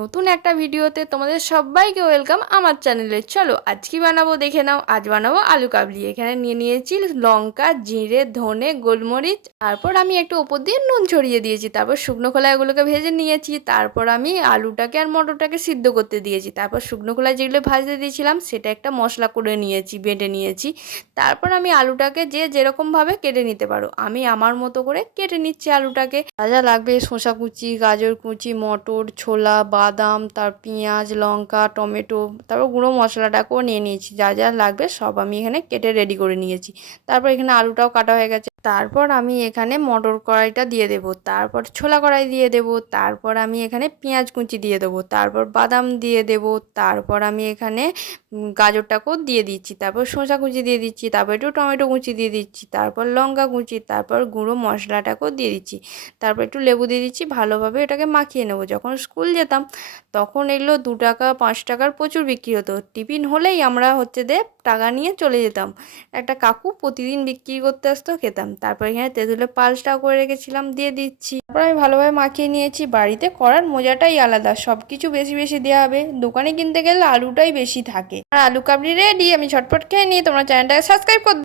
নতুন একটা ভিডিওতে তোমাদের সবাইকে ওয়েলকাম আমার চ্যানেলে। চলো আজ কি বানাবো দেখে নাও। আজ বানাবো আলু কাবলি। এখানে নিয়ে নিয়েছি লঙ্কা, জিরে, ধনে, গোলমরিচ। তারপর আমি একটু ওপর দিয়ে নুন ছড়িয়ে দিয়েছি। তারপর শুকনো খোলায় এগুলোকে ভেজে নিয়েছি। তারপর আমি আলুটাকে আর মটরটাকে সিদ্ধ করতে দিয়েছি। তারপর শুকনো খোলায় যেগুলো ভাজতে দিয়েছিলাম সেটা একটা মশলা করে নিয়েছি, বেটে নিয়েছি। তারপর আমি আলুটাকে যে যেরকমভাবে কেটে নিতে পারো, আমি আমার মতো করে কেটে নিচ্ছি আলুটাকে। যা যা লাগবে শসা কুচি, গাজর কুচি, মটর, ছোলা, বাদাম, তার পেঁয়াজ, লঙ্কা, টমেটো, তারপর গুঁড়ো মশলাটাকেও নিয়ে নিয়েছি। যা যা লাগবে সব আমি এখানে কেটে রেডি করে নিয়েছি। তারপর এখানে আলুটাও কাটা হয়ে গেছে। তারপর আমি এখানে মটর কড়াইটা দিয়ে দেব, তারপর ছোলা কড়াই দিয়ে দেব, তারপর আমি এখানে পেঁয়াজ কুচি দিয়ে দেবো, তারপর বাদাম দিয়ে দেব, তারপর আমি এখানে গাজরটাকেও দিয়ে দিচ্ছি, তারপর শসা কুচি দিয়ে দিচ্ছি, তারপর একটু টমেটো কুচি দিয়ে দিচ্ছি, তারপর লঙ্কা কুচি, তারপর গুঁড়ো মশলাটাকেও দিয়ে দিচ্ছি, তারপর একটু লেবু দিয়ে দিচ্ছি। ভালোভাবে এটাকে মাখিয়ে নেবো। যখন স্কুল যেতাম তখন এগুলো 2 টাকা 5 টাকার প্রচুর বিক্রি হতো। টিফিন হলেই আমরা টাকা নিয়ে চলে যেতাম। একটা কাকু প্রতিদিন বিক্রি করতে আসতো, খেতাম। তারপর এখানে তেঁতুলের পাল্সটাও করে রেখেছিলাম, দিয়ে দিচ্ছি। তারপর আমি ভালোভাবে মাখিয়ে নিয়েছি। বাড়িতে করার মজাটাই আলাদা, সব কিছু বেশি বেশি দেওয়া হবে। দোকানে কিনতে গেলে আলুটাই বেশি থাকে। আর আলু কাবলি রেডি। আমি ঝটপট খেয়ে নিই। তোমরা চ্যানেলটাকে সাবস্ক্রাইব করে